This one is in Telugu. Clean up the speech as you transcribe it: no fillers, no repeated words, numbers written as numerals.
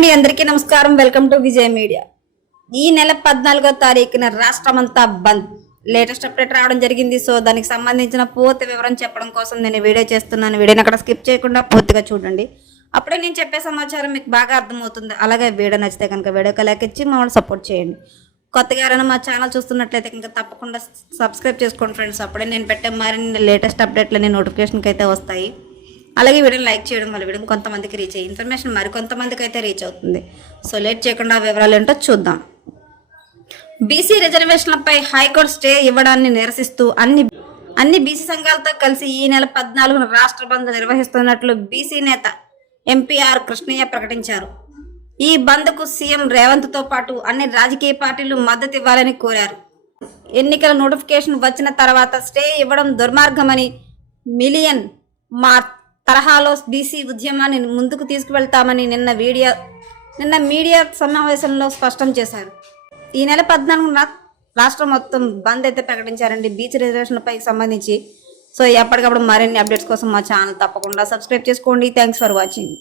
అండి, అందరికీ నమస్కారం. Welcome to Vijay media. ఈ నెల 14వ తారీఖున రాష్ట్రమంతా బంద్. లేటెస్ట్ అప్డేట్ రావడం జరిగింది. సో దానికి సంబంధించిన పూర్తి వివరం చెప్పడం కోసం నేను వీడియో చేస్తున్నాను. వీడియోని అక్కడ స్కిప్ చేయకుండా పూర్తిగా చూడండి. అప్పుడే నేను చెప్పే సమాచారం మీకు బాగా అర్థమవుతుంది. అలాగే వీడియో నచ్చితే కనుక వీడియోకి లైక్ ఇచ్చి మమ్మల్ని సపోర్ట్ చేయండి. కొత్తగా ఎవరైనా మా ఛానల్ చూస్తున్నట్లయితే కనుక తప్పకుండా సబ్స్క్రైబ్ చేసుకోండి ఫ్రెండ్స్. అప్పుడే నేను పెట్టే మరిన్ని లేటెస్ట్ అప్డేట్లని నోటిఫికేషన్కి అయితే వస్తాయి. అలాగే వీడియోని లైక్ చేయడం వల్ల వీడియో కొంతమందికి రీచ్ అయ్యి ఇన్ఫర్మేషన్ మరికొంతమందికి అయితే రీచ్ అవుతుంది. సో లేట్ చేయకుండా వివరాలు ఏంటో చూద్దాం. బీసీ రిజర్వేషన్లపై హైకోర్టు స్టే ఇవ్వడాన్ని నిరసిస్తూ అన్ని బీసీ సంఘాలతో కలిసి ఈ నెల 14న రాష్ట్ర బంద్ నిర్వహిస్తున్నట్లు బీసీ నేత ఎంపీఆర్ కృష్ణయ్య ప్రకటించారు. ఈ బంద్కు సీఎం రేవంత్తో పాటు అన్ని రాజకీయ పార్టీలు మద్దతు ఇవ్వాలని కోరారు. ఎన్నికల నోటిఫికేషన్ వచ్చిన తర్వాత స్టే ఇవ్వడం దుర్మార్గమని, మిలియన్ మార్క్ తరహాలో బీసీ ఉద్యమాన్ని ముందుకు తీసుకువెళ్తామని నిన్న మీడియా సమావేశంలో స్పష్టం చేశారు. ఈ నెల 14న రాష్ట్రం మొత్తం బంద్ అయితే ప్రకటించారండి బీసీ రిజర్వేషన్లపై సంబంధించి. సో ఎప్పటికప్పుడు మరిన్ని అప్డేట్స్ కోసం మా ఛానల్ తప్పకుండా సబ్స్క్రైబ్ చేసుకోండి. Thanks for watching.